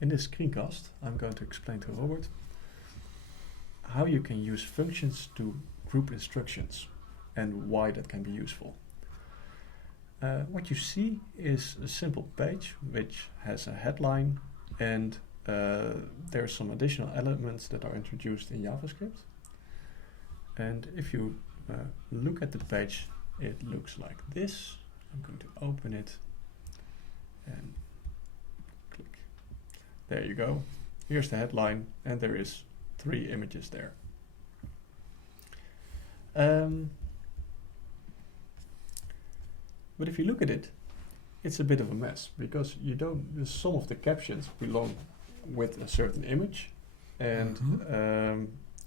In this screencast, I'm going to explain to Robert how you can use functions to group instructions and why that can be useful. What you see is a simple page which has a headline and there are some additional elements that are introduced in JavaScript. And if you look at the page, it looks like this. I'm going to open it and click. There you go. Here's the headline, and there is 3 images there. But if you look at it, it's a bit of a mess because some of the captions belong with a certain image, and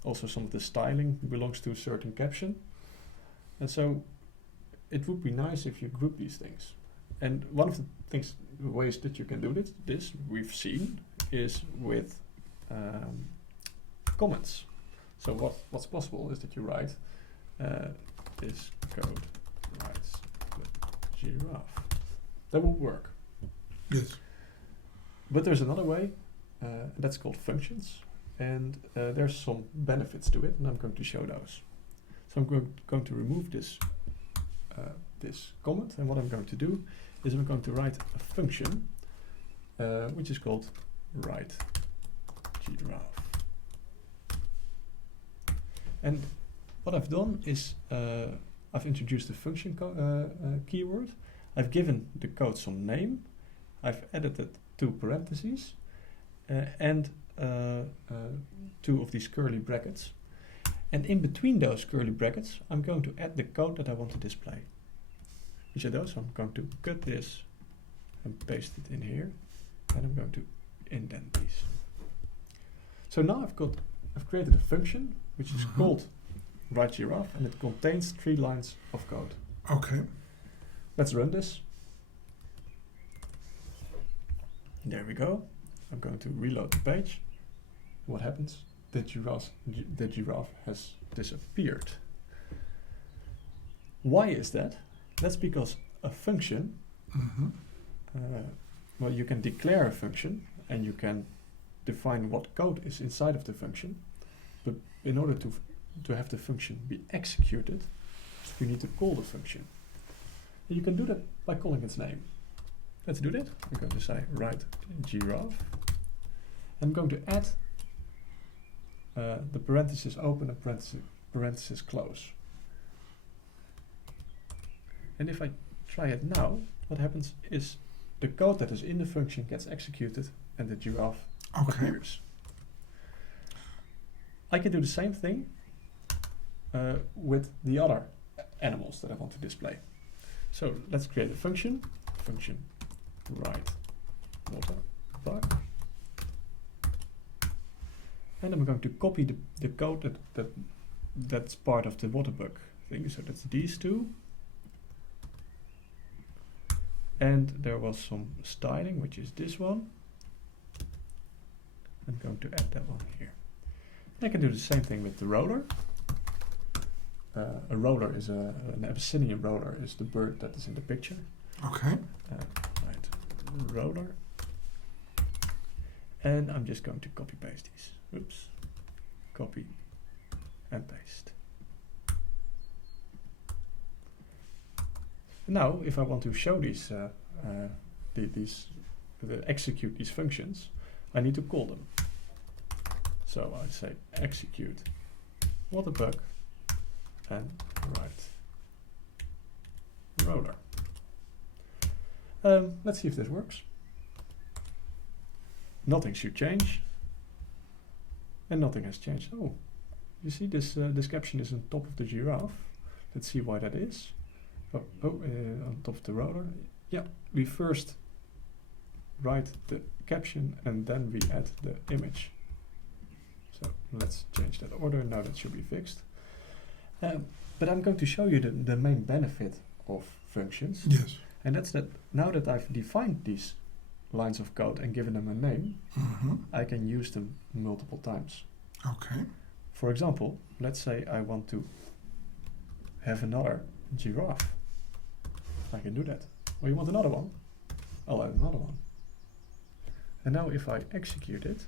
also some of the styling belongs to a certain caption. And so it would be nice if you group these things. And one of the ways that you can do this we've seen, is with comments. So what's possible is that you write this code writes the giraffe. That will work. Yes. But there's another way, that's called functions, and there's some benefits to it, and I'm going to show those. So I'm going to remove this this comment, and what I'm going to do is I'm going to write a function which is called write giraffe. And what I've done is I've introduced a function keyword. I've given the code some name. I've added 2 parentheses and 2 of these curly brackets. And in between those curly brackets, I'm going to add the code that I want to display. Which are those? I'm going to cut this and paste it in here, and I'm going to indent these. So now I've created a function which is called write giraffe, and it contains 3 lines of code. Okay. Let's run this. There we go. I'm going to reload the page. What happens? The giraffe has disappeared. Why is that? That's because a function, well, you can declare a function and you can define what code is inside of the function, but in order to have the function be executed, you need to call the function. And you can do that by calling its name. Let's do that. I'm going to say write giraffe. I'm going to add the parentheses open and parentheses close. And if I try it now, what happens is the code that is in the function gets executed and the giraffe appears. I can do the same thing with the other animals that I want to display. So let's create a function write water bug. And I'm going to copy the code that's part of the water bug thing. So that's these 2. And there was some styling, which is this one. I'm going to add that one here. I can do the same thing with the roller. A roller is an Abyssinian roller is the bird that is in the picture. Okay. Right, roller. And I'm just going to copy paste these. Oops. Copy and paste. Now, if I want to show execute these functions, I need to call them. So I say execute water bug and write roller. Let's see if this works. Nothing should change, and nothing has changed. Oh, you see this caption is on top of the giraffe. Let's see why that is. On top of the roller. Yeah, we first write the caption and then we add the image. So let's change that order. Now that should be fixed. But I'm going to show you the main benefit of functions. Yes. And that's that now that I've defined these lines of code and given them a name, I can use them multiple times. Okay. For example, let's say I want to have another giraffe. I can do that. Oh, you want another one? I'll add another one. And now if I execute it,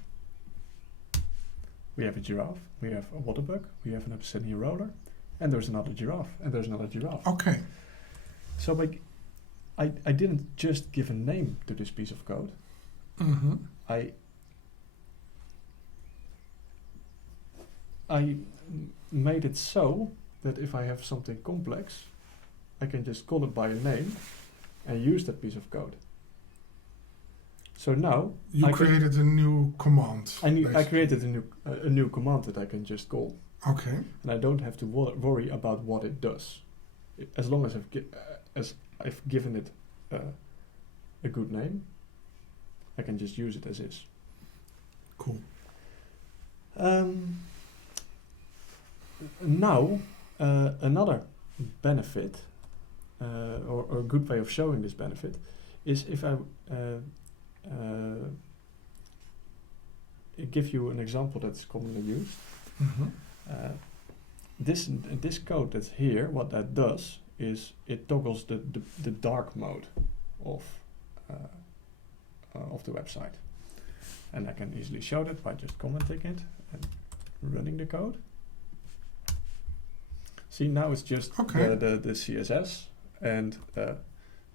we have a giraffe, we have a water bug, we have an Abyssinian roller, and there's another giraffe, and there's another giraffe. Okay. So I didn't just give a name to this piece of code. Mm-hmm. I made it so that if I have something complex, I can just call it by a name and use that piece of code. So now You created a new command. I basically. created a new command that I can just call, Okay. and I don't have to worry about what it does, as long as I've given it a good name. I can just use it as is. Cool. Now, another benefit, or a good way of showing this benefit, is if I give you an example that's commonly used. Mm-hmm. This code that's here, what that does is it toggles the dark mode of the website, and I can easily show that by just commenting it and running the code. See, now it's just Okay. the CSS, and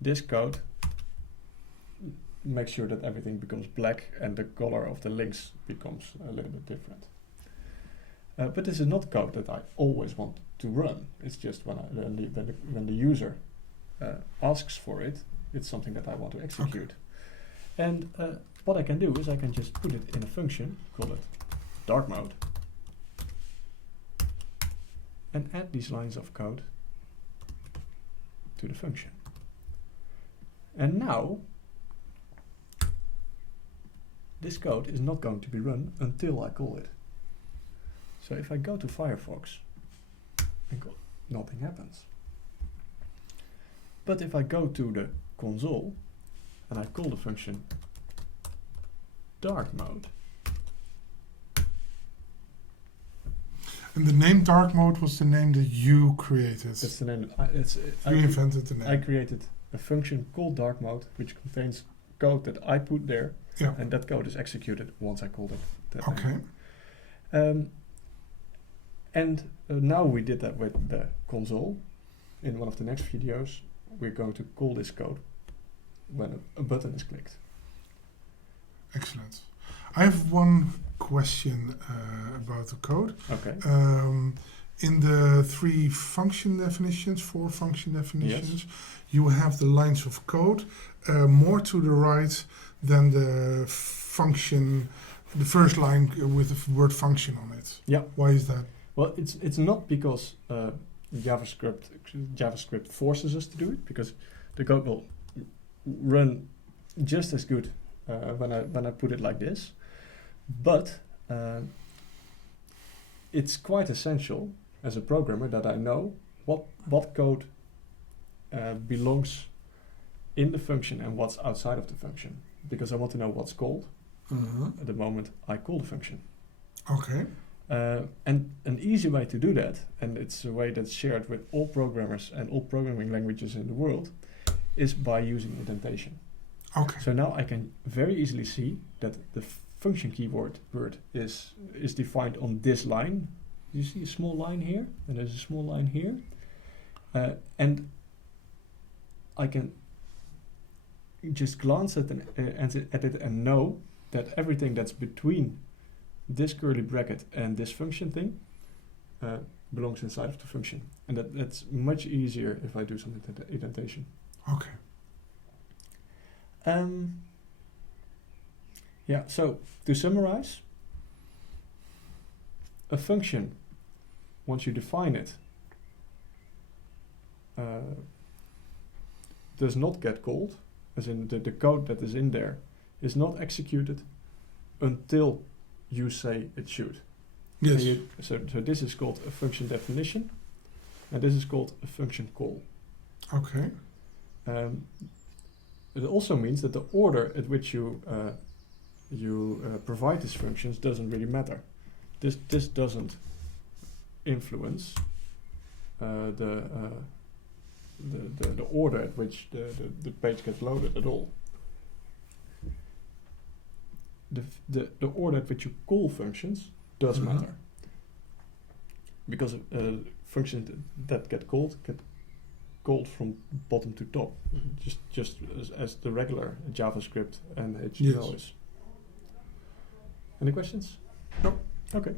this code makes sure that everything becomes black and the color of the links becomes a little bit different. But this is not code that I always want to run. It's just when the user asks for it, it's something that I want to execute. And what I can do is I can just put it in a function, call it dark mode, and add these lines of code to the function. And now this code is not going to be run until I call it. So if I go to Firefox and go, nothing happens. But if I go to the console and I call the function dark mode, And the name dark mode was the name that you created. that's the name. You invented the name. I created a function called dark mode, which contains code that I put there, Yeah. and that code is executed once I called it. That Okay. name. And now we did that with the console. In one of the next videos, we're going to call this code when a button is clicked. Excellent. I have one question about the code. Okay. In the four function definitions, you have the lines of code more to the right than the function, the first line with the word function on it. Yeah. Why is that? Well, it's not because JavaScript forces us to do it, because the code will run just as good when I put it like this. But it's quite essential as a programmer that I know what code belongs in the function and what's outside of the function, because I want to know what's called at the moment I call the function. Okay. And an easy way to do that, and it's a way that's shared with all programmers and all programming languages in the world, is by using indentation. Okay. So now I can very easily see that the function keyword word is defined on this line. You see a small line here, and there's a small line here, and I can just glance at it and know that everything that's between this curly bracket and this function thing belongs inside of the function, and that's much easier if I do some indentation. Okay. Yeah, so to summarize, a function, once you define it, does not get called, as in the code that is in there is not executed until you say it should. Yes. So this is called a function definition, and this is called a function call. Okay. It also means that the order at which you provide these functions doesn't really matter. This doesn't influence the order at which the page gets loaded at all. the order at which you call functions does Mhm. matter. Because functions that get called from bottom to top, just as the regular JavaScript and HTML Yes. is. Any questions? No. Okay.